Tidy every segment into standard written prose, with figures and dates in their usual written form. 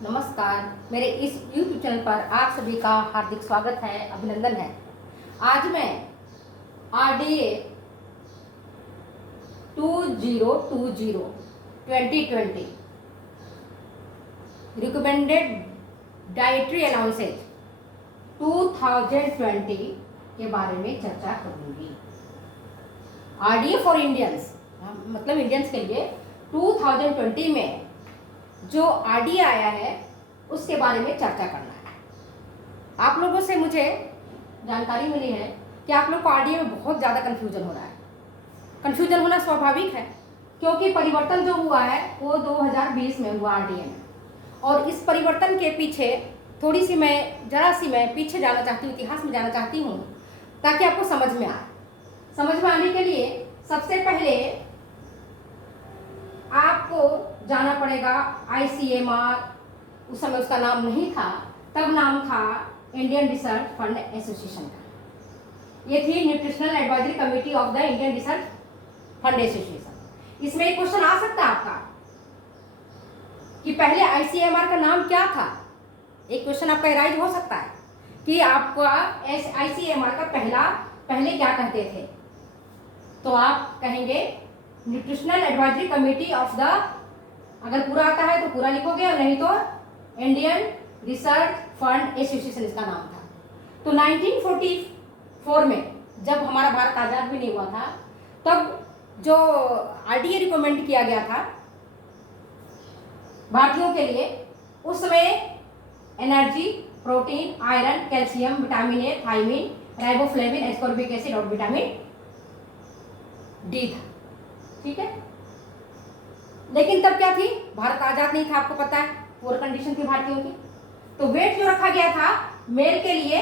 नमस्कार। मेरे इस YouTube चैनल पर आप सभी का हार्दिक स्वागत है, अभिनंदन है। आज मैं RDA 2020 रिकमेंडेड डाइटरी अलाउंसेज 2020 के बारे में चर्चा करूंगी। RDA फॉर इंडियंस मतलब इंडियंस के लिए 2020 में जो RDA आया है उसके बारे में चर्चा करना है। आप लोगों से मुझे जानकारी मिली है कि आप लोग को RDA में बहुत ज़्यादा कन्फ्यूजन हो रहा है। कन्फ्यूजन होना स्वाभाविक है क्योंकि परिवर्तन जो हुआ है वो 2020 में हुआ RDA में, और इस परिवर्तन के पीछे जरा सी मैं पीछे जाना चाहती हूँ, इतिहास में जाना चाहती हूँ ताकि आपको समझ में आए। समझ में आने के लिए सबसे पहले आपको जाना पड़ेगा ICMR। उस समय उसका नाम नहीं था, तब नाम था इंडियन रिसर्च फंड एसोसिएशन का। ये थी nutritional advisory committee of the Indian research fund association. इसमें एक क्वेश्चन आ सकता है आपका कि पहले ICMR का नाम क्या था। एक क्वेश्चन आपका राइज हो सकता है कि आपका ICMR का पहले क्या कहते थे, तो आप कहेंगे nutritional advisory committee of the, अगर पूरा आता है तो पूरा लिखोगे और नहीं तो इंडियन रिसर्च फंड एसोसिएशन इसका नाम था। तो 1944 में जब हमारा भारत आज़ाद भी नहीं हुआ था, तब जो RDA रिकमेंड किया गया था भारतीयों के लिए, उस समय energy, protein, iron, calcium, vitamin A, thiamine, riboflavin, ascorbic acid और विटामिन डी था। ठीक है, लेकिन तब क्या थी, भारत आजाद नहीं था, आपको पता है पुअर कंडीशन थी भारतीयों की। तो वेट जो रखा गया था मेल के लिए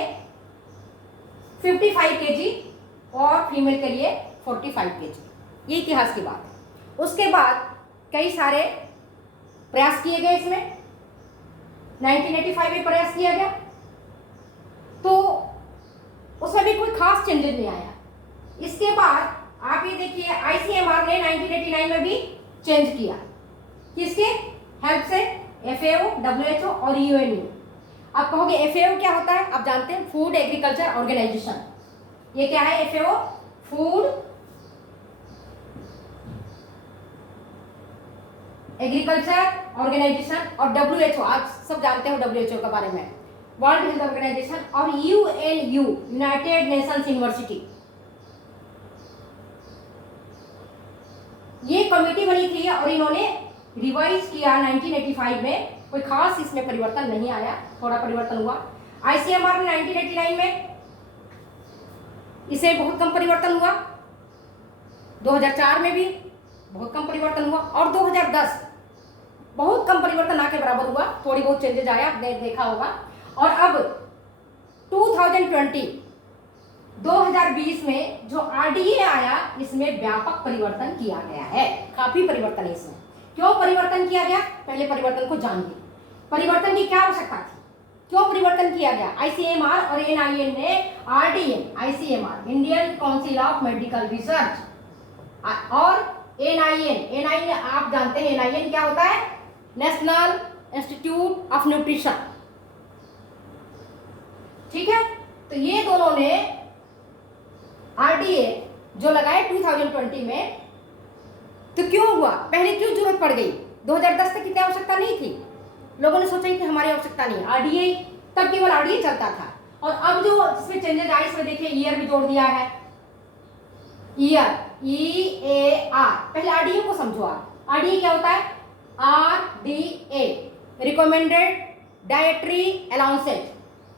55 kg और फीमेल के लिए 45 kg, ये इतिहास की बात है। उसके बाद कई सारे प्रयास किए गए, इसमें 1985 में प्रयास किया गया, तो उसमें भी कोई खास चेंजेस नहीं आया। इसके बाद आप ये देखिए ICMR ने 1989 में भी चेंज किया, किसके हेल्प से, FAO, WHO और UNO। आप कहोगे FAO क्या होता है, आप जानते हैं, फूड एग्रीकल्चर ऑर्गेनाइजेशन। ये क्या है FAO, फूड एग्रीकल्चर ऑर्गेनाइजेशन, और WHO आप सब जानते हो WHO के बारे में, वर्ल्ड हेल्थ ऑर्गेनाइजेशन, और UNU, यूनाइटेड नेशंस यूनिवर्सिटी। ये कमेटी बनी थी और इन्होंने रिवाइज किया 1985 में। कोई खास इसमें परिवर्तन नहीं आया, थोड़ा परिवर्तन हुआ। ICMR में 1989 में इसे बहुत कम परिवर्तन हुआ, 2004 में भी बहुत कम परिवर्तन हुआ, और 2010 बहुत कम परिवर्तन आके बराबर हुआ, थोड़ी बहुत चेंजेज आया, आपने देखा होगा। और अब 2020 में जो RDA आया, इसमें व्यापक परिवर्तन किया गया है, काफी परिवर्तन है इसमें। क्यों परिवर्तन किया गया, पहले परिवर्तन को जानिए। परिवर्तन की क्या आवश्यकता थी, क्यों परिवर्तन किया गया। ICMR और NIN ने RDA, ICMR Indian council of medical research, और NIN आप जानते हैं NIN क्या होता है, नेशनल इंस्टीट्यूट ऑफ न्यूट्रिशन। ठीक है, तो ये दोनों ने RDA जो लगाए 2020 में, तो क्यों हुआ, पहले क्यों जरूरत पड़ गई। 2010 तक इतनी आवश्यकता नहीं थी, लोगों ने सोचा कि हमारी आवश्यकता नहीं, RDA तब केवल RDA चलता था। और अब जो इसमें चेंजेस आए, इसमें देखिए ईयर भी जोड़ दिया है, ईयर EAR। पहले RDA को समझो आप, RDA क्या होता है, RDA recommended dietary allowances.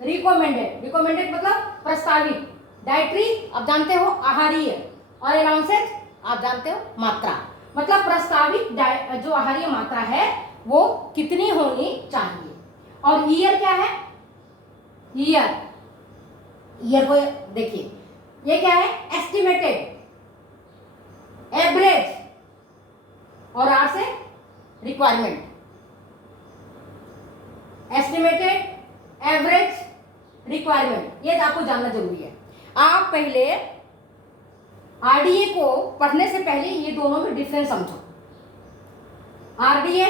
Recommended मतलब प्रस्तावित, डाइटरी आप जानते हो आहारीय, और अलाउंसेज आप जानते हो मात्रा, मतलब प्रस्तावित जो आहारीय मात्रा है वो कितनी होनी चाहिए। और ईयर क्या है, ईयर को देखिए, ये क्या है, एस्टिमेटेड, एवरेज, और आर से रिक्वायरमेंट। एस्टिमेटेड, एवरेज, रिक्वायरमेंट, ये आपको जानना जरूरी है। आप पहले RDA को पढ़ने से पहले ये दोनों में डिफरेंस समझो। RDA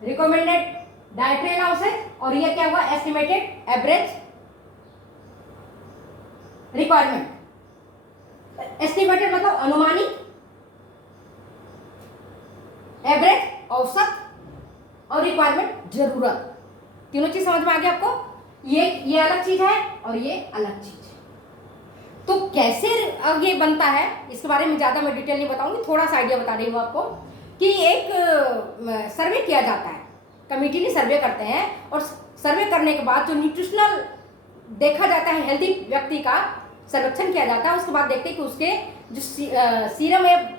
रिकमेंडेड डाइटरी अलाउंसेस, और ये क्या हुआ, एस्टिमेटेड एवरेज रिक्वायरमेंट। एस्टिमेटेड मतलब अनुमानित, एवरेज औसत, और रिक्वायरमेंट जरूरत। तीनों चीज समझ में आ गया आपको? ये अलग चीज है और ये अलग चीज है। तो कैसे ये बनता है इसके बारे में ज्यादा मैं डिटेल नहीं बताऊंगी, थोड़ा सा आइडिया बता रही हूँ आपको कि एक सर्वे किया जाता है, कमेटी ने सर्वे करते हैं, और सर्वे करने के बाद जो न्यूट्रिशनल देखा जाता है, हेल्दी व्यक्ति का सर्वेक्षण किया जाता है, उसके बाद देखते हैं कि उसके जो सीरम में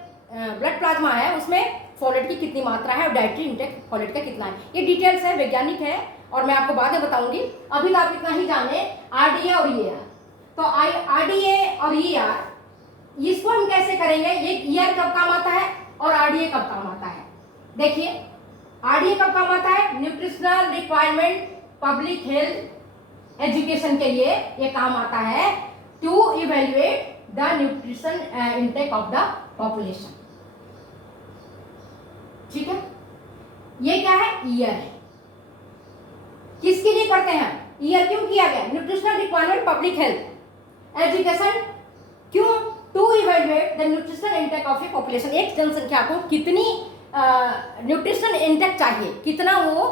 ब्लड प्लाज्मा है उसमें फोलेट की कितनी मात्रा है और डाइटरी इंटेक फोलेट का कितना है। ये डिटेल्स है, वैज्ञानिक है, और मैं आपको बाद में बताऊंगी। अभी तो आप इतना ही जाने आरडीए और ईआर। तो आरडीए और ईआर इसको हम कैसे करेंगे, ये ईआर कब काम आता है और आरडीए कब काम आता है। देखिए आरडीए कब काम आता है, nutritional requirement public health education के लिए ये काम आता है, to evaluate the nutrition intake of the population. ठीक है, ये क्या है, ईयर है। किसके लिए पढ़ते हैं, ईयर क्यों किया गया, nutritional requirement public health education, क्यों, to evaluate the nutritional intake of a population. एक जनसंख्या को कितनी न्यूट्रिशनल इंटेक चाहिए, कितना वो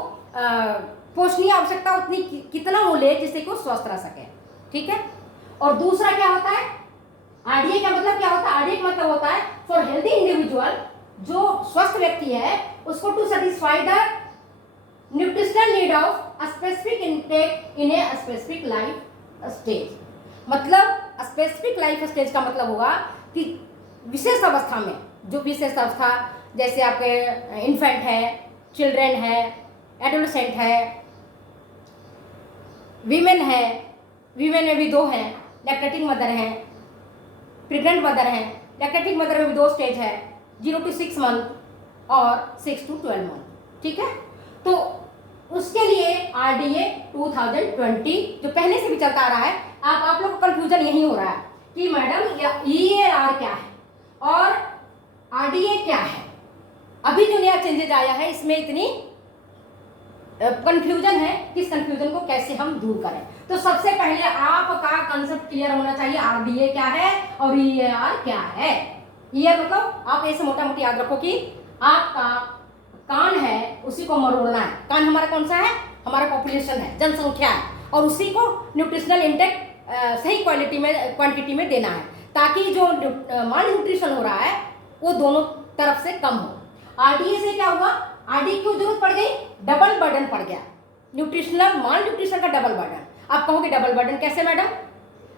पोषणीय आवश्यकता उतनी कितना वो ले जिससे कि वो स्वस्थ रह सके। ठीक है, और दूसरा क्या होता है, आरडीए का मतलब क्या होता है, आरडीए का मतलब होता है फॉर हेल्दी इंडिविजुअल, जो स्वस्थ व्यक्ति है उसको to satisfy the nutritional need of a specific intake in a specific life stage. मतलब स्पेसिफिक लाइफ स्टेज का मतलब होगा कि विशेष अवस्था में, जो विशेष अवस्था जैसे आपके इन्फेंट है, चिल्ड्रेन है, एडोलेसेंट है, वीमेन है, वीमेन में भी दो हैं, लैक्टेटिंग मदर है, प्रेग्नेंट मदर है। लैक्टेटिंग मदर में भी दो स्टेज है, 0 to 6 मंथ और 6 to 12 मंथ। ठीक है, तो उसके लिए आरडीए 2020 जो पहले से भी चलता आ रहा है, आप लोग को कंफ्यूजन यही हो रहा है कि मैडम ईएआर क्या है और आरडीए क्या है। अभी जो नया चेंजेज आया है इसमें इतनी कंफ्यूजन है, इस कंफ्यूजन को कैसे हम दूर करें। तो सबसे पहले आपका कंसेप्ट क्लियर होना चाहिए, आरडीए क्या है और ईएआर क्या है। ईयर मतलब आप ऐसे मोटा मोटी याद रखो कि आपका कान है उसी को मरोड़ना है। कान हमारा कौन सा है, हमारा पॉपुलेशन है, जनसंख्या है, और उसी को न्यूट्रिशनल इंटेक सही क्वालिटी में क्वांटिटी में देना है, ताकि जो माल न्यूट्रिशन हो रहा है वो दोनों तरफ से कम हो। आरडीए से क्या हुआ, आरडीए की जरूरत पड़ गई, डबल बर्डन पड़ गया, न्यूट्रिशनल माल न्यूट्रिशन का डबल बर्डन। आप कहोगे डबल बर्डन कैसे मैडम,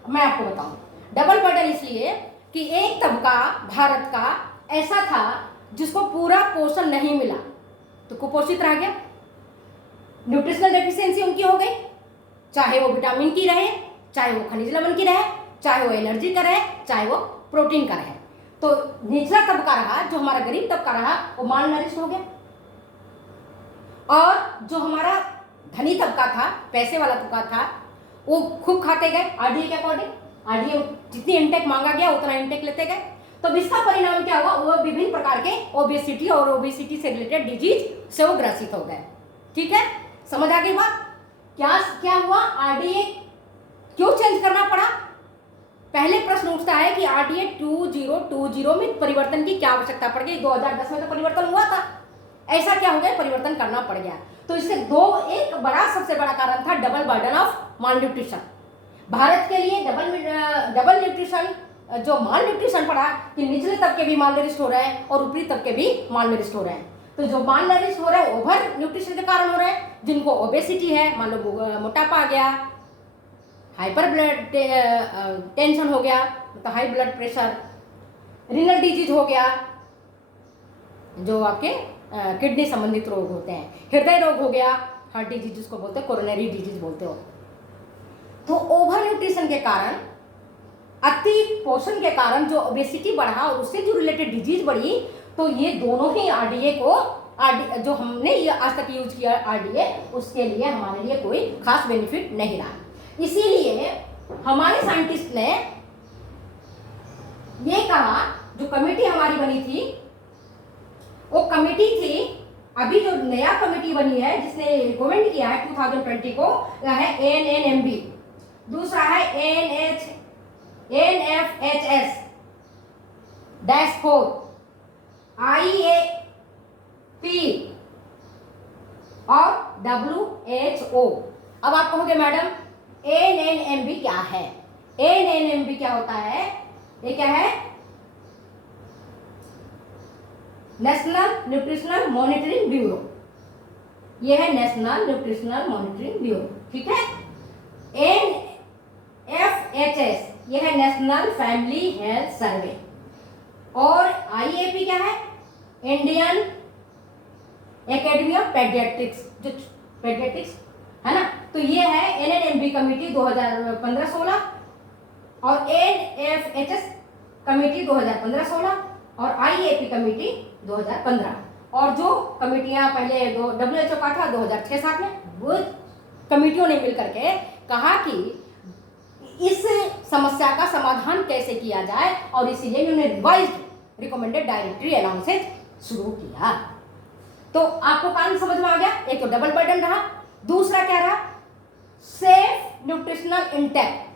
मैं आपको बताऊं। डबल बर्डन इसलिए कि एक तबका भारत का ऐसा था जिसको पूरा पोषण नहीं मिला, तो कुपोषित रह गया, न्यूट्रिशनल डेफिशिएंसी उनकी हो गई, चाहे वो विटामिन की रहे, चाहे वो खनिज लवण की रहे, चाहे वो एनर्जी का रहे, चाहे वो प्रोटीन का रहे। तो निचला तबका रहा, जो हमारा गरीब तबका रहा, वो माल नरिश हो गया, और जो हमारा धनी तबका था, पैसे वाला तबका था, वो खूब खाते गए आरडीए के अकॉर्डिंग। आरडीए जितनी इंटेक मांगा गया उतना इंटेक लेते गए, तो इसका परिणाम क्या हुआ, वो विभिन्न प्रकार के ओबेसिटी और ओबेसिटी से रिलेटेड डिजीज से वो ग्रसित हो गए। ठीक है, समझ आ गई बात। क्या हुआ, आरडीए क्यों चेंज करना पड़ा। पहले प्रश्न उठता है कि आरडीए 2020 में परिवर्तन की क्या आवश्यकता पड़ गई। 2010 में तो परिवर्तन हुआ था, ऐसा क्या हो गया, परिवर्तन करना पड़ गया। तो इससे एक बड़ा सबसे बड़ा कारण था double burden of mall nutrition. Bharat के लिए डबल न्यूट्रिशन, जो माल न्यूट्रिशन पड़ा कि निचले तबके भी माल नरिश्ड हो रहे हैं और ऊपरी तबके भी माल नरिश्ड हो रहे हैं। तो जो माल नरिश्ड हो रहे हैं ओवर न्यूट्रिशन के कारण हो रहे हैं, जिनको ओबेसिटी है, मान लो मोटापा आ गया, हाइपर ब्लड टेंशन हो गया, तो high blood pressure, renal disease हो गया, जो आपके किडनी संबंधित रोग होते हैं, हृदय रोग हो गया, हार्ट डिजीज जिसको बोलते हैं, कोरोनरी डिजीज बोलते हो। तो ओवर न्यूट्रिशन के कारण, अति पोषण के कारण जो ओबेसिटी बढ़ा और उससे जो रिलेटेड डिजीज बढ़ी, तो ये दोनों ही आरडीए को, जो हमने ये आज तक यूज किया आरडीए, उसके लिए हमारे लिए कोई खास बेनिफिट नहीं रहा। इसीलिए हमारे साइंटिस्ट ने ये कहा, जो कमेटी हमारी बनी थी वो कमेटी थी अभी जो नया कमेटी बनी है जिसने रिकमेंड किया है 2020 को, वह है ANNMB, दूसरा है NFHS-4, IAP और WHO। अब आप कहोगे मैडम ANNMB क्या है? ANNMB क्या होता है? ये क्या है? National nutritional monitoring bureau. ये है नेशनल न्यूट्रिशनल मॉनिटरिंग ब्यूरो, ठीक है। NFHS ये है नेशनल फैमिली हेल्थ सर्वे, और IAP क्या है? इंडियन एकेडमी ऑफ पेडियाट्रिक्स, जो पेडियाट्रिक्स है ना, तो ये है NNMB कमेटी 2015-16 और NFHS कमेटी 2015-16 और IAP कमेटी 2015। और जो कमेटियां पहले WHO का था 2006-7 में, वो कमेटियों ने मिलकर के कहा कि इस समस्या का समाधान कैसे किया जाए, और इसीलिए उन्होंने रिवाइज्ड रिकमेंडेड डायरेक्टरी अलाउंसेज शुरू किया। तो आपको कारण समझ में आ गया? एक तो डबल बर्डन रहा, दूसरा क्या रहा? Safe nutritional intake.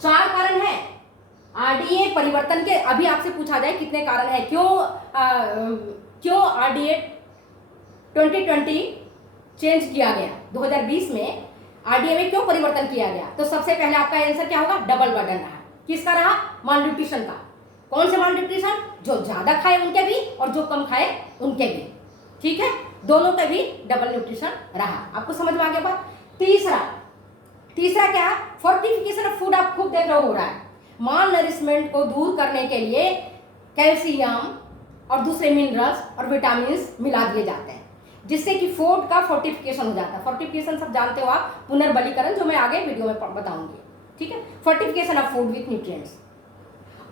4 कारण है RDA परिवर्तन के। अभी आपसे पूछा जाए कितने कारण है, क्यों RDA 2020 चेंज किया गया, 2020 में RDA में क्यों परिवर्तन किया गया, तो सबसे पहले आपका आंसर क्या होगा? डबल बर्डन रहा। किसका रहा? मालन्यूट्रिशन का। कौन से मालन्यूट्रिशन? जो ज्यादा खाए उनके भी और जो कम खाए उनके भी, ठीक है, दोनों का भी डबल न्यूट्रिशन रहा। आपको समझ में आ गया बात? तीसरा क्या है? Fortification of food. आप खूब देख रहे हो रहा है। माल नरिशमेंट को दूर करने के लिए कैल्शियम और दूसरे मिनरल्स और विटामिन मिला दिए जाते हैं, जिससे कि फूड का फोर्टिफिकेशन हो जाता है। फोर्टिफिकेशन सब जानते हो आप, पुनर्बलीकरण, जो मैं आगे वीडियो में बताऊंगी, ठीक है। Fortification of food with nutrients.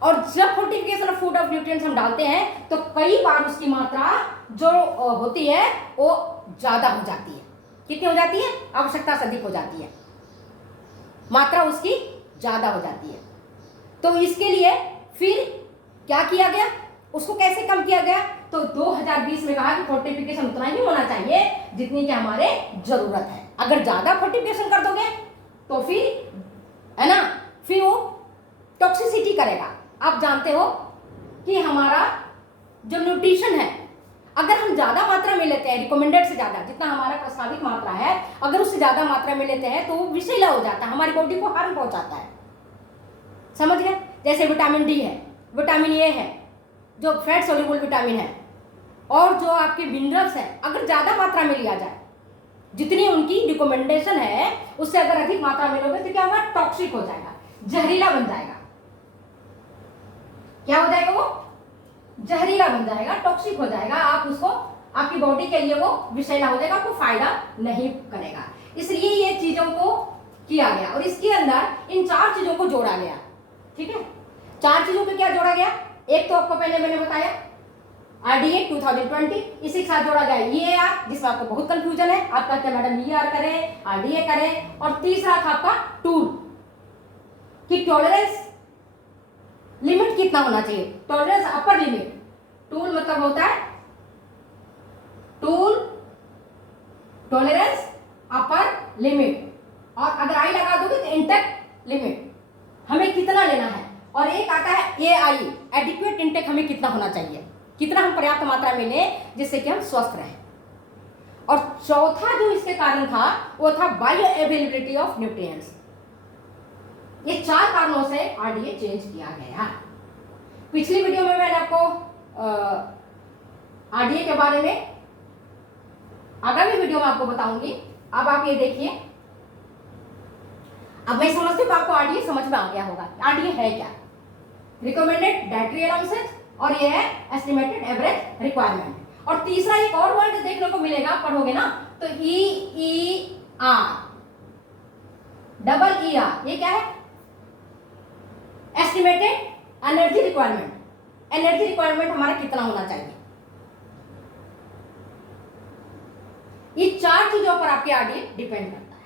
और जब fortification of food of nutrients हम डालते हैं तो कई बार उसकी मात्रा जो होती है वो ज्यादा हो जाती है। कितनी हो जाती है? आवश्यकता से अधिक हो जाती है, मात्रा उसकी ज्यादा हो जाती है। तो इसके लिए फिर क्या किया गया, उसको कैसे कम किया गया? तो 2020 में कहा कि फोर्टिफिकेशन उतना ही होना चाहिए जितनी कि हमारे जरूरत है। अगर ज्यादा फोर्टिफिकेशन कर दोगे तो फिर, है ना, फिर वो टॉक्सिसिटी करेगा। आप जानते हो कि हमारा जो न्यूट्रिशन है, अगर हम ज्यादा मात्रा में लेते हैं, रिकमेंडेड से ज्यादा, जितना हमारा प्रस्तावित मात्रा है, अगर उससे ज्यादा मात्रा में लेते हैं तो वो विषैला हो जाता है, हमारी बॉडी को हार्म पहुंचाता है। समझ गए? जैसे विटामिन डी है, विटामिन ए है, जो फैट सोल्यूबल विटामिन है, और जो आपके मिनरल्स है, अगर ज्यादा मात्रा में लिया जाए, जितनी उनकी रिकमेंडेशन है उससे अगर अधिक मात्रा में लोगे तो क्या होगा? टॉक्सिक हो जाएगा, जहरीला बन जाएगा। क्या हो जाएगा? वो जहरीला बन जाएगा, टॉक्सिक हो जाएगा। आप उसको, आपकी बॉडी के लिए वो विषैला हो जाएगा, आपको फायदा नहीं करेगा। इसलिए ये चीजों को किया गया और इसके अंदर इन 4 चीजों को जोड़ा गया, ठीक है। 4 चीजों को क्या जोड़ा गया? एक तो आपको पहले मैंने बताया RDA 2020, इसी के साथ जोड़ा गया EAR, जिसमें आपको बहुत कंफ्यूजन है। आप कहते हैं मैडम EAR करें, RDA करें। और तीसरा था आपका टूल, कि टॉलरेंस लिमिट कितना होना चाहिए, टॉलरेंस अपर लिमिट। टूल मतलब होता है टूल टॉलरेंस अपर लिमिट, और अगर आई लगा दोगे तो इंटेक लिमिट, हमें कितना लेना है। और एक आता है AI, एडिक्वेट इंटेक, हमें कितना होना चाहिए, कितना हम पर्याप्त मात्रा में लें जिससे कि हम स्वस्थ रहें। और चौथा जो इसके कारण था वो था बायो अवेलेबिलिटी ऑफ न्यूट्रिएंट्स। ये 4 कारणों से RDA चेंज किया गया। पिछली वीडियो में मैंने आपको RDA के बारे में आगामी वीडियो में आपको बताऊंगी। अब आप ये देखिए, अब मैं समझती हूँ आपको RDA समझ में आ गया होगा। RDA है क्या? रिकमेंडेड डाइटरी अलाउंसेस, और ये है एस्टिमेटेड एवरेज रिक्वायरमेंट। और तीसरा एक और वर्ड देखने को मिलेगा, पढ़ोगे ना, तो EER, डबल ER, ये क्या है? Estimated energy requirement. Energy requirement हमारा कितना होना चाहिए? ये 4 चीजों पर आपके RDA डिपेंड करता है।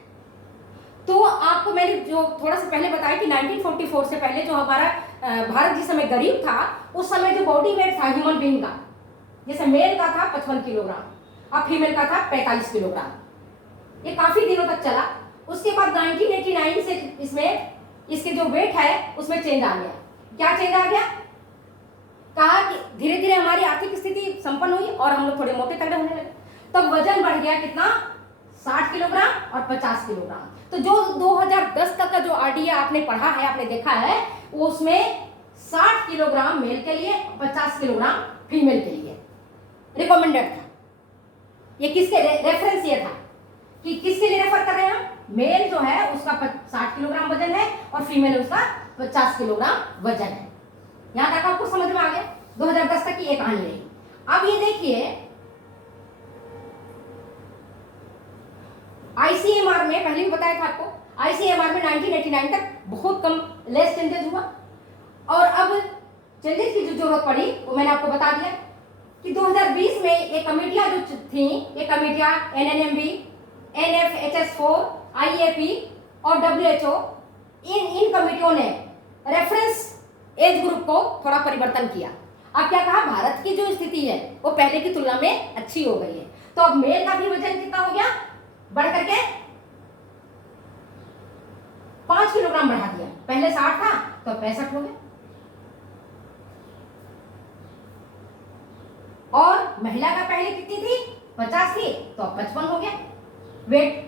तो आपको मैंने जो थोड़ा सा पहले बताया कि 1944 से पहले जो हमारा भारत जिस समय गरीब था, उस समय जो बॉडी वेट था ह्यूमन बीइंग का, जैसे मेल का था 55 किलोग्राम, और फीमेल का था 45 किलोग्राम। ये काफी दिनों तक चला। उसके बाद 1989 से इसमें इसके जो वेट है उसमें चेंज आ गया। क्या चेंज आ गया? कहा कि धीरे धीरे हमारी आर्थिक स्थिति संपन्न हुई और हम लोग थोड़े मोटे तगड़े होने लगे, तब वजन बढ़ गया कितना? 60 किलोग्राम और 50 किलोग्राम। तो जो 2010 तक का जो आरडीए आपने पढ़ा है, आपने देखा है, वो उसमें 60 किलोग्राम मेल के लिए, 50 किलोग्राम फीमेल के लिए रिकमेंडेड था। ये किसके रेफरेंस ये था कि किसके लिए रेफर कर रहे हैं हम? मेल जो है उसका 60 किलोग्राम वजन है और फीमेल उसका 50 किलोग्राम वजन है। यहां तक आपको समझ में आ गया? 2010 तक की एक कहानी रही। अब ये देखिए आईसीएमआर में, पहले भी बताया था आपको, आईसीएमआर में 1989 तक बहुत कम लेस चेंजेस हुआ और अब चेंजेस की जो जरूरत पड़ी वो मैंने आपको बता दिया कि 2020 में ये कमेटियां जो थी, ये कमेटियां एनएनएमबी, NFHS4, IAP और WHO, इन कमेटियों ने रेफरेंस एज ग्रुप को थोड़ा परिवर्तन किया। अब क्या कहा? भारत की जो स्थिति है वो पहले की तुलना में अच्छी हो गई है, तो अब मेल का भी वजन कितना हो गया? बढ़ करके 5 किलोग्राम बढ़ा दिया। पहले 60 था तो 65 हो गया। और महिला का पहले कितनी थी? 50 थी तो अब 55 हो गया। वेट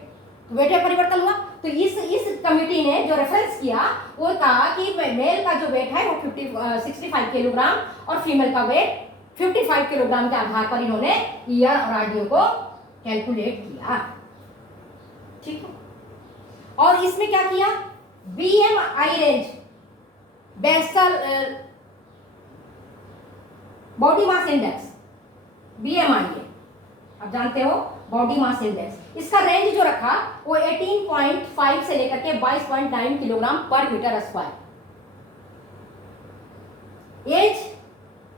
में परिवर्तन हुआ। तो इस कमिटी ने जो रेफरेंस किया वो कहा कि मेल का जो वेट है वो 65 किलोग्राम और फीमेल का वेट 55 किलोग्राम के आधार पर इन्होंने ईयर और आरडीओ को कैलकुलेट किया। ठीक है। और इसमें क्या किया? BMI range, basal body mass index, BMI है, आप जानते हो, बॉडी मास इंडेक्स, इसका रेंज जो रखा वो 18.5 से लेकर के 22.9 किलोग्राम पर मीटर स्क्वायर। एज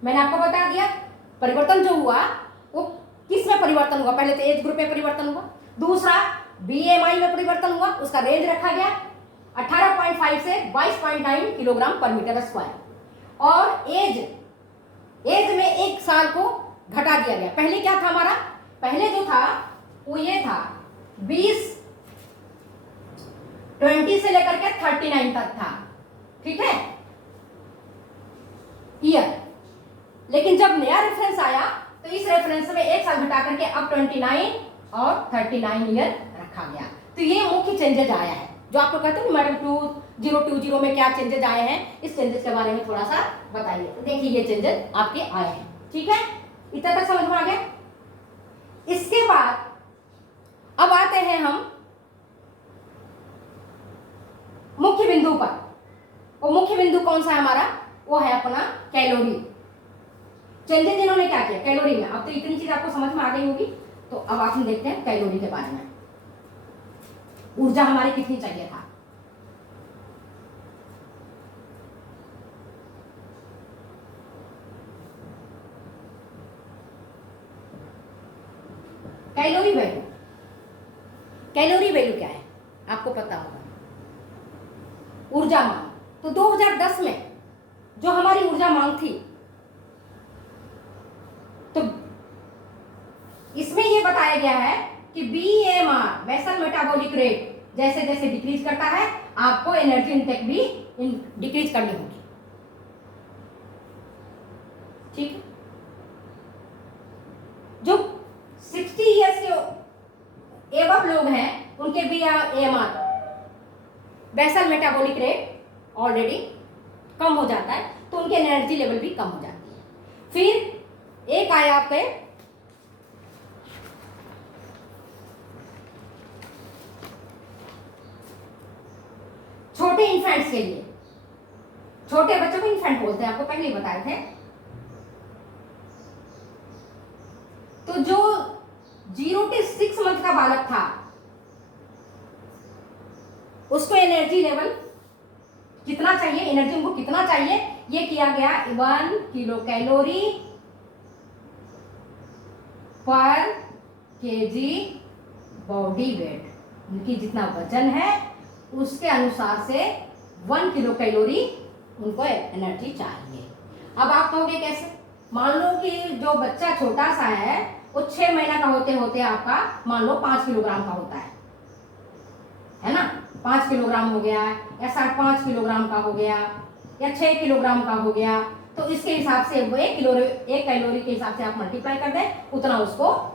मैंने आपको बता दिया। परिवर्तन जो हुआ वो किस में परिवर्तन हुआ? पहले तो एज ग्रुप में परिवर्तन हुआ, दूसरा BMI में परिवर्तन हुआ, उसका रेंज रखा गया 18.5 से 22.9 किलोग्राम पर मीटर स्क्वायर। और एज में एक साल को घटा दिया गया। पहले क्या था हमारा? पहले जो था वो ये था 20 से लेकर के 39 तक था। ठीक है, ईयर। लेकिन जब नया रेफरेंस आया तो इस रेफरेंस में एक साल घटा करके अब 29 और 39 ईयर रखा गया। तो ये मुख्य चेंजेज आया है जो आप लोग कहते हैं मैडम 2020 में क्या चेंजेज आए हैं, इस चेंजेस के बारे में थोड़ा सा बताइए। तो देखिए ये चेंजेस आपके आए हैं। ठीक है, इतना तक समझ में आ गया। इसके बाद अब आते हैं हम मुख्य बिंदु पर। वो मुख्य बिंदु कौन सा है हमारा? वो है अपना कैलोरी। चेंजेस इन्होंने क्या किया कैलोरी में? अब तो इतनी चीज आपको समझ में आ गई होगी। तो अब आप हम देखते हैं कैलोरी के बारे में। ऊर्जा हमारी कितनी चाहिए था? कैलोरी वैल्यू, कैलोरी वैल्यू क्या है आपको पता होगा? ऊर्जा मांग। तो 2010 में जो हमारी ऊर्जा मांग थी, तो इसमें यह बताया गया है कि BMR बेसल मेटाबॉलिक रेट जैसे जैसे डिक्रीज करता है आपको एनर्जी इंटेक भी डिक्रीज करनी होगी। ठीक है, जो 60 इयर्स के एबव लोग हैं उनके BMR basal metabolic rate already कम हो जाता है, तो उनके एनर्जी लेवल भी कम हो जाती है। फिर एक आया आपके छोटे इन्फेंट्स के लिए। छोटे बच्चों को इन्फेंट बोलते हैं, आपको पहले ही बताए थे। तो जो 0 से 6 मंथ का बालक था उसको एनर्जी लेवल कितना चाहिए, एनर्जी उनको कितना चाहिए, ये किया गया 1 किलो कैलोरी पर केजी बॉडी वेट। उनकी जितना वजन है उसके अनुसार से 1 किलो कैलोरी उनको एनर्जी चाहिए। अब आप कहोगे कैसे? मान लो कि जो बच्चा छोटा सा है वो 6 महीना का होते होते आपका मान लो 5 किलोग्राम का होता है ना। 5 किलोग्राम हो गया या 5.5 किलोग्राम का हो गया या 6 किलोग्राम का हो गया, तो इसके हिसाब से वो 1 कैलोरी के हिसाब से आप मल्टीप्लाई कर दें, उतना उसको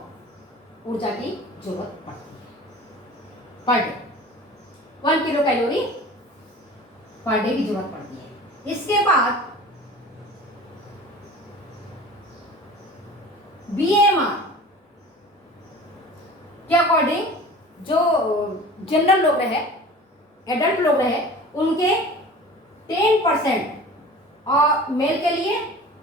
ऊर्जा की जरूरत पड़ती है per day. 1 kilo calorie per day की जरूरत पड़ती है। इसके बाद BMR के अकॉर्डिंग जो जनरल लोग रहे, एडल्ट लोग रहे, उनके 10% और मेल के लिए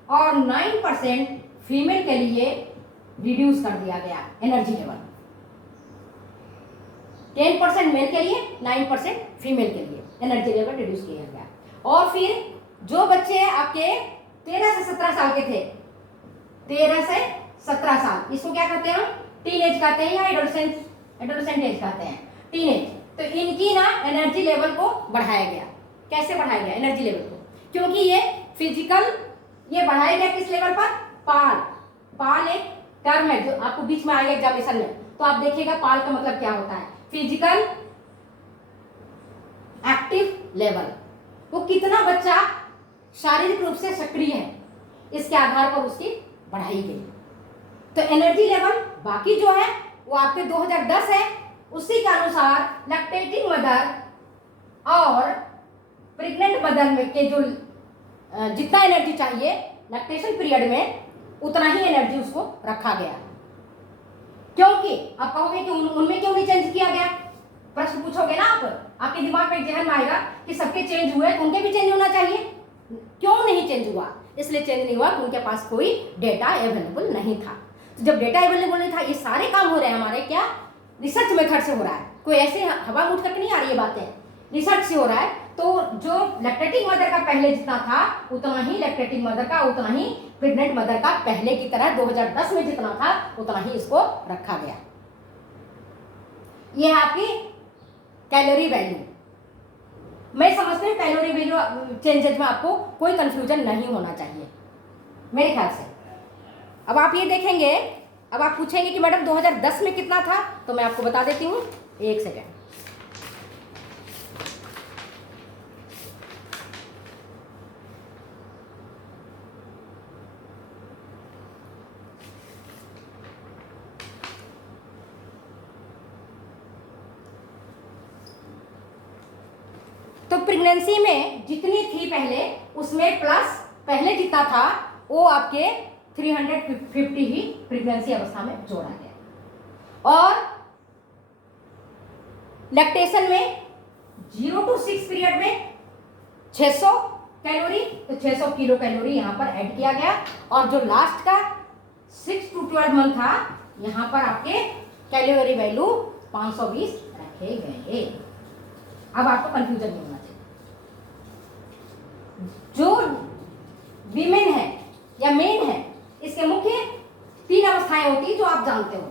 और 9% फीमेल के लिए रिड्यूस कर दिया गया एनर्जी लेवल। 10% मेल के लिए, 9% फीमेल के लिए एनर्जी लेवल रिड्यूस किया गया। और फिर जो बच्चे आपके 13 से 17 साल के थे, 13 से 17 साल, इसको क्या कहते हैं हम? टीन एज कहते हैं या एडोलेसेंट एज कहते हैं, टीन एज। तो इनकी ना एनर्जी लेवल को बढ़ाया गया। कैसे बढ़ाया गया एनर्जी लेवल को? क्योंकि ये फिजिकल, ये बढ़ाया गया किस लेवल पर? पाल एक टर्म है जो आपको बीच में आएगा एग्जामिनेशन में, तो आप देखिएगा पाल का मतलब क्या होता है। फिजिकल एक्टिव लेवल, वो कितना बच्चा शारीरिक रूप से सक्रिय है, इसके आधार पर उसकी बढ़ाई गई। तो एनर्जी लेवल बाकी जो है वो आपके 2010 है, उसी के अनुसार लैक्टेटिंग मदर और प्रेग्नेंट मदर में के जो जितना एनर्जी चाहिए लैक्टेशन पीरियड में, उतना ही एनर्जी उसको रखा गया। क्योंकि आप कहोगे कि उनमें क्यों नहीं चेंज किया गया? प्रश्न पूछोगे ना आप, आपके दिमाग में जहन में आएगा कि सबके चेंज हुए तो उनके भी चेंज होना चाहिए। क्यों नहीं चेंज हुआ? इसलिए चेंज नहीं हुआ, उनके पास कोई डेटा अवेलेबल नहीं था। तो जब डेटा अवेलेबल नहीं था, ये सारे काम हो रहे हैं हमारे क्या? रिसर्च मेथड से हो रहा है, कोई ऐसे हवा उठ करके नहीं आ रही है बातें, रिसर्च से हो रहा है। तो जो लैक्टेटिंग मदर का पहले जितना था, उतना ही लैक्टेटिंग मदर का, उतना ही प्रेग्नेंट मदर का पहले की तरह 2010 में जितना था, उतना ही इसको रखा गया। यह है आपकी कैलोरी वैल्यू। मैं समझती हूँ कैलोरी वैल्यू चेंजेज में आपको कोई कंफ्यूजन नहीं होना चाहिए मेरे ख्याल से। अब आप ये देखेंगे, अब आप पूछेंगे कि मैडम 2010 में कितना था, तो मैं आपको बता देती हूँ, एक सेकेंड। तो प्रेगनेंसी में जितनी थी पहले, उसमें प्लस पहले जितना था वो आपके 350 ही प्रेगनेंसी अवस्था में जोड़ा गया। और लैक्टेशन में 0 to 6 पीरियड में 600 कैलोरी, तो 600 किलो कैलोरी यहां पर ऐड किया गया। और जो लास्ट का 6 to 12 मंथ था, यहां पर आपके कैलोरी वैल्यू 520 रखे गए। अब आपको कंफ्यूजन नहीं होना चाहिए। जो वीमेन है या मेन है, इसके मुख्य 3 अवस्थाएं होती है जो आप जानते हो।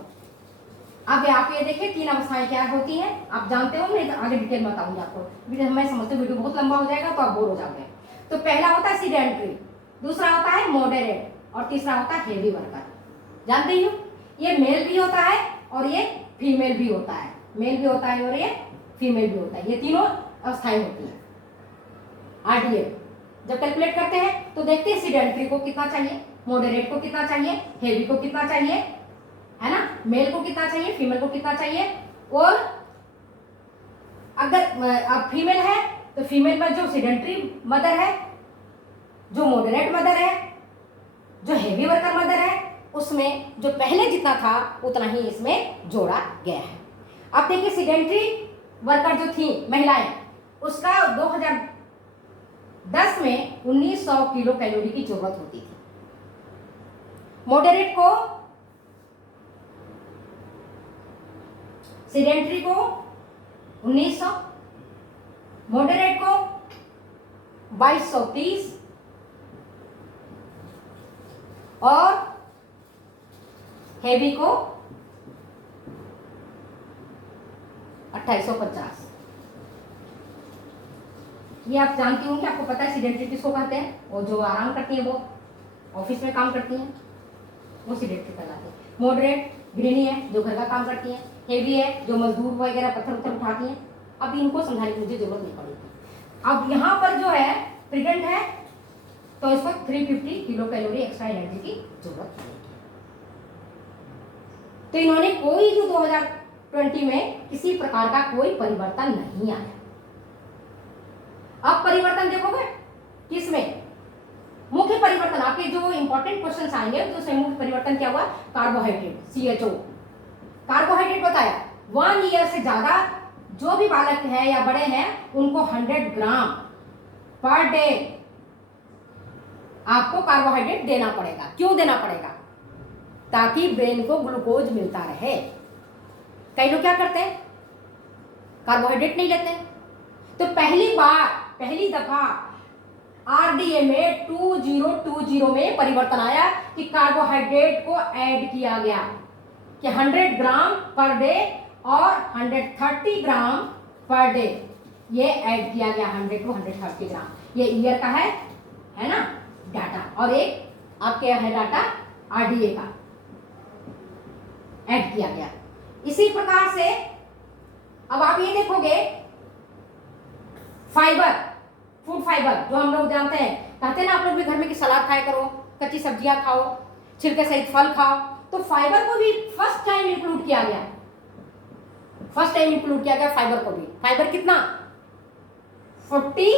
अब आप ये देखिए 3 अवस्थाएं क्या होती हैं, आप जानते हो, मैं आगे डिटेल में बताऊंगी आपको। मैं समझती हूँ वीडियो बहुत लंबा हो जाएगा तो आप बोर हो जाओगे। तो पहला होता है सीडेंट्री, दूसरा होता है मॉडरेट, और तीसरा होता है हेवी वर्कर। जानते ही हो, ये मेल भी होता है और ये फीमेल भी होता है, मेल भी होता है और ये फीमेल भी होता है। ये तीनों अवस्थाएं होती हैं। आरडीएफ जब कैलकुलेट करते हैं तो देखते हैं सीडेंट्री को कितना चाहिए, मॉडरेट को कितना चाहिए, हेवी को कितना चाहिए, है ना, मेल को कितना चाहिए, फीमेल को कितना चाहिए। और अगर अब फीमेल है तो फीमेल में जो सीडेंट्री मदर है, जो मॉडरेट मदर है, जो हेवी वर्कर मदर है, उसमें जो पहले जितना था उतना ही इसमें जोड़ा गया है। अब देखिए सीडेंट्री वर्कर जो थी महिलाएं, उसका 2010 में 1900 किलो कैलोरी की जरूरत होती थी। मॉडरेट को, सीडेंट्री को 1900, मॉडरेट को 2230 और हेवी को 2850। ये आप जानती होंगी, आपको पता है सीडेंट्री किसको कहते हैं? वो जो आराम करती हैं, वो ऑफिस में काम करती हैं, वो सीडेंट्री कहलाती है। मॉडरेट गृहिणी है जो घर का काम करती हैं, हेवी है जो मजदूर वगैरह पत्थर उत्थर उठाती हैं। अब इनको समझाने की मुझे जरूरत नहीं पड़ेगी। अब यहाँ पर जो है प्रेग्नेंट है तो इसको 350 किलो कैलोरी एक्स्ट्रा एनर्जी की जरूरत पड़ेगी। तो इन्होंने कोई जो 2020 में किसी प्रकार का कोई परिवर्तन नहीं आया। अब परिवर्तन देखोगे किसमें? मुख्य परिवर्तन आपके जो इंपॉर्टेंट क्वेश्चंस आएंगे तो उसमें मुख्य परिवर्तन क्या हुआ? कार्बोहाइड्रेट, CHO कार्बोहाइड्रेट बताया। 1 ईयर से ज्यादा जो भी बालक है या बड़े हैं उनको 100 ग्राम पर डे आपको कार्बोहाइड्रेट देना पड़ेगा। क्यों देना पड़ेगा? ताकि ब्रेन को ग्लूकोज मिलता रहे। कई लोग क्या करते हैं? कार्बोहाइड्रेट नहीं लेते। तो पहली दफा RDA में 2020 में परिवर्तन आया कि कार्बोहाइड्रेट को ऐड किया गया कि 100 ग्राम पर डे और 130 ग्राम पर डे ये ऐड किया गया। 100 to 130 ग्राम ये ईयर का है ना डाटा, और एक आपके है डाटा RDA का ऐड किया गया। इसी प्रकार से अब आप ये देखोगे फाइबर, फूड फाइबर जो हम लोग जानते हैं, कहते हैं ना आप लोग भी घर में कि सलाद खाया करो, कच्ची सब्जियां खाओ, छिलके सहित फल खाओ। तो फाइबर को भी फर्स्ट टाइम इंक्लूड किया गया। फाइबर को भी। फाइबर कितना? 40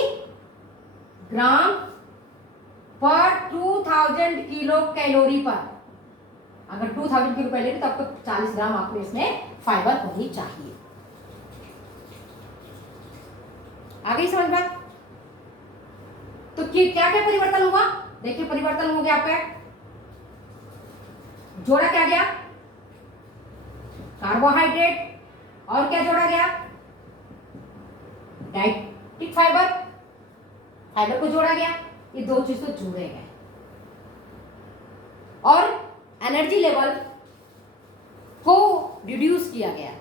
ग्राम पर 2000 किलो कैलोरी पर। अगर 2000 किलो कैलोरी तो आपको 40 ग्राम आपको इसमें फाइबर होनी चाहिए। आ गई समझ में? तो क्या क्या परिवर्तन हुआ? देखिए परिवर्तन हो गया आपका, जोड़ा क्या गया? कार्बोहाइड्रेट, और क्या जोड़ा गया? डाइटिक फाइबर को जोड़ा गया। ये दो चीज तो जोड़े गए, और एनर्जी लेवल को रिड्यूस किया गया।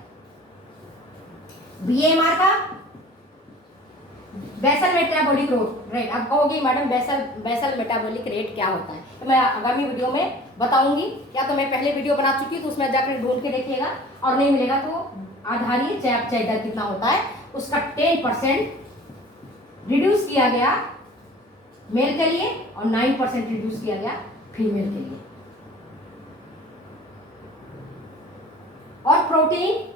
BMR का बेसल मेटाबॉलिक रेट। अब कहोगे मैडम बेसल मेटाबॉलिक रेट क्या होता है? तो मैं आगामी वीडियो में बताऊंगी, या तो मैं पहले वीडियो बना चुकी हूँ तो उसमें जाकर ढूंढ के देखिएगा, और नहीं मिलेगा तो आधारीय चयापचय दर कितना होता है उसका 10% रिड्यूस किया गया मेल के लिए और 9% रिड्यूस किया गया फीमेल के लिए। और प्रोटीन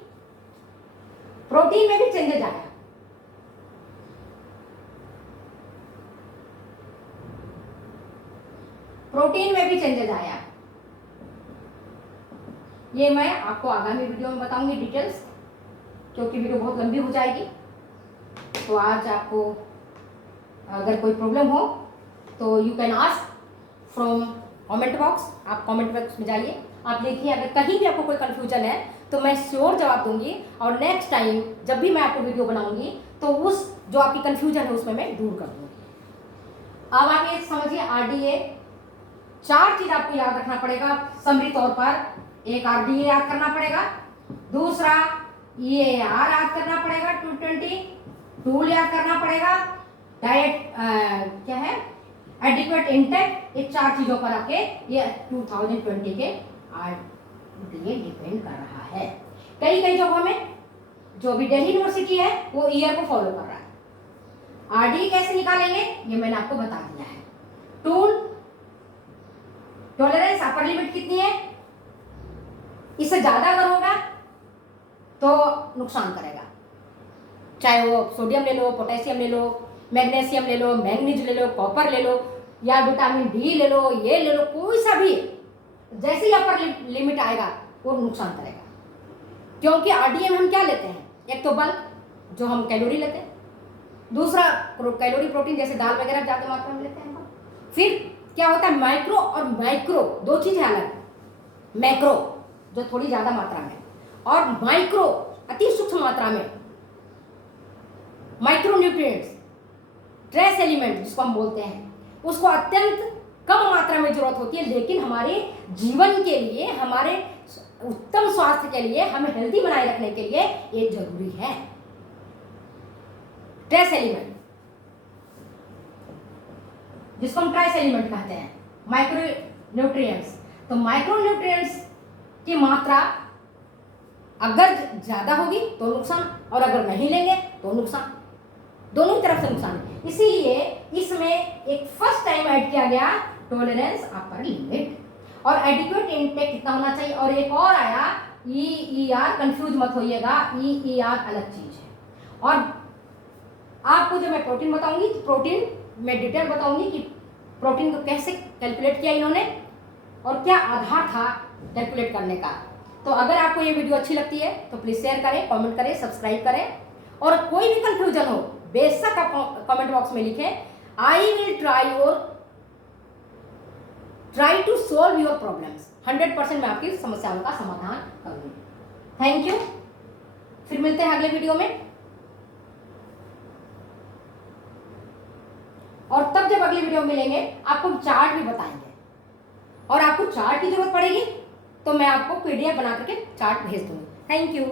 में भी चेंजेस आया। ये मैं आपको आगामी वीडियो में बताऊंगी डिटेल्स, क्योंकि वीडियो बहुत लंबी हो जाएगी। तो आज आपको अगर कोई प्रॉब्लम हो तो you can ask from comment box. आप कमेंट बॉक्स में जाइए, आप देखिए, अगर कहीं भी आपको कोई कंफ्यूजन है तो मैं श्योर जवाब दूंगी, और नेक्स्ट टाइम जब भी मैं आपको वीडियो बनाऊंगी तो उस जो आपकी कंफ्यूजन है उसमें मैं दूर कर दूंगी। अब आप ये समझिए RDA 4 चीज आपको याद रखना पड़ेगा समरी तौर पर। एक RDA याद करना पड़ेगा, दूसरा EAR याद करना पड़ेगा, 220 टूल याद करना पड़ेगा, डाइट क्या है एडिक्वेट इंटेक। ये 4 चीजों पर आपके ये 2020 के RDA डिपेंड कर रहा है। कई जगहों में जो भी दिल्ली यूनिवर्सिटी है वो ईयर को फॉलो कर रहा है। RDA कैसे निकालेंगे ये मैंने आपको बता दिया है। टूल टॉलरेंस अपर लिमिट कितनी है, इससे ज्यादा अगर होगा तो नुकसान करेगा। चाहे वो सोडियम ले लो, पोटेशियम ले लो, मैग्नीशियम ले लो, मैंगनीज ले लो, कॉपर ले लो, या विटामिन D ले लो, ये ले लो, कोई सा भी जैसे ही अपर लिमिट आएगा वो नुकसान करेगा। क्योंकि RDA में हम क्या लेते हैं? एक तो बल्क जो हम कैलोरी लेते हैं, दूसरा कैलोरी प्रोटीन जैसे दाल वगैरह ज्यादा मात्रा में लेते हैं। फिर क्या होता है? माइक्रो और माइक्रो दो चीजें अलग। मैक्रो जो थोड़ी ज्यादा मात्रा में, और माइक्रो अति सूक्ष्म मात्रा में। माइक्रो न्यूट्रिएंट्स, ट्रेस एलिमेंट जिसको हम बोलते हैं, उसको अत्यंत कम मात्रा में जरूरत होती है, लेकिन हमारे जीवन के लिए, हमारे उत्तम स्वास्थ्य के लिए, हमें हेल्दी बनाए रखने के लिए ये जरूरी है। ट्रेस एलिमेंट जिसको हम ट्रेस एलिमेंट कहते हैं, माइक्रो न्यूट्रिएंट्स। तो माइक्रो न्यूट्रिएंट्स की मात्रा अगर ज़्यादा होगी तो नुकसान, और अगर नहीं लेंगे तो नुकसान, दोनों ही तरफ से नुकसान है। इसीलिए इसमें एक फर्स्ट टाइम ऐड किया गया टॉलरेंस अपर लिमिट, और एडिक्वेट इनटेक कितना होना चाहिए। और एक और आया EER, कंफ्यूज मत होइएगा, EER अलग चीज है। और आपको जो मैं प्रोटीन बताऊंगी, प्रोटीन में डिटेल बताऊंगी कि प्रोटीन को कैसे कैलकुलेट किया इन्होंने और क्या आधार था कैलकुलेट करने का। तो अगर आपको ये वीडियो अच्छी लगती है तो प्लीज़ शेयर करें, कमेंट करें, सब्सक्राइब करें, और कोई भी कंफ्यूजन हो बेशक आप कमेंट बॉक्स में लिखें। I will try to solve your problems. 100% मैं आपकी समस्याओं का समाधान करूंगी। थैंक यू, फिर मिलते हैं अगले वीडियो में। और तब जब अगले वीडियो में मिलेंगे आपको चार्ट भी बताएंगे, और आपको चार्ट की जरूरत पड़ेगी तो मैं आपको PDF बना करके चार्ट भेज दूंगी। Thank you.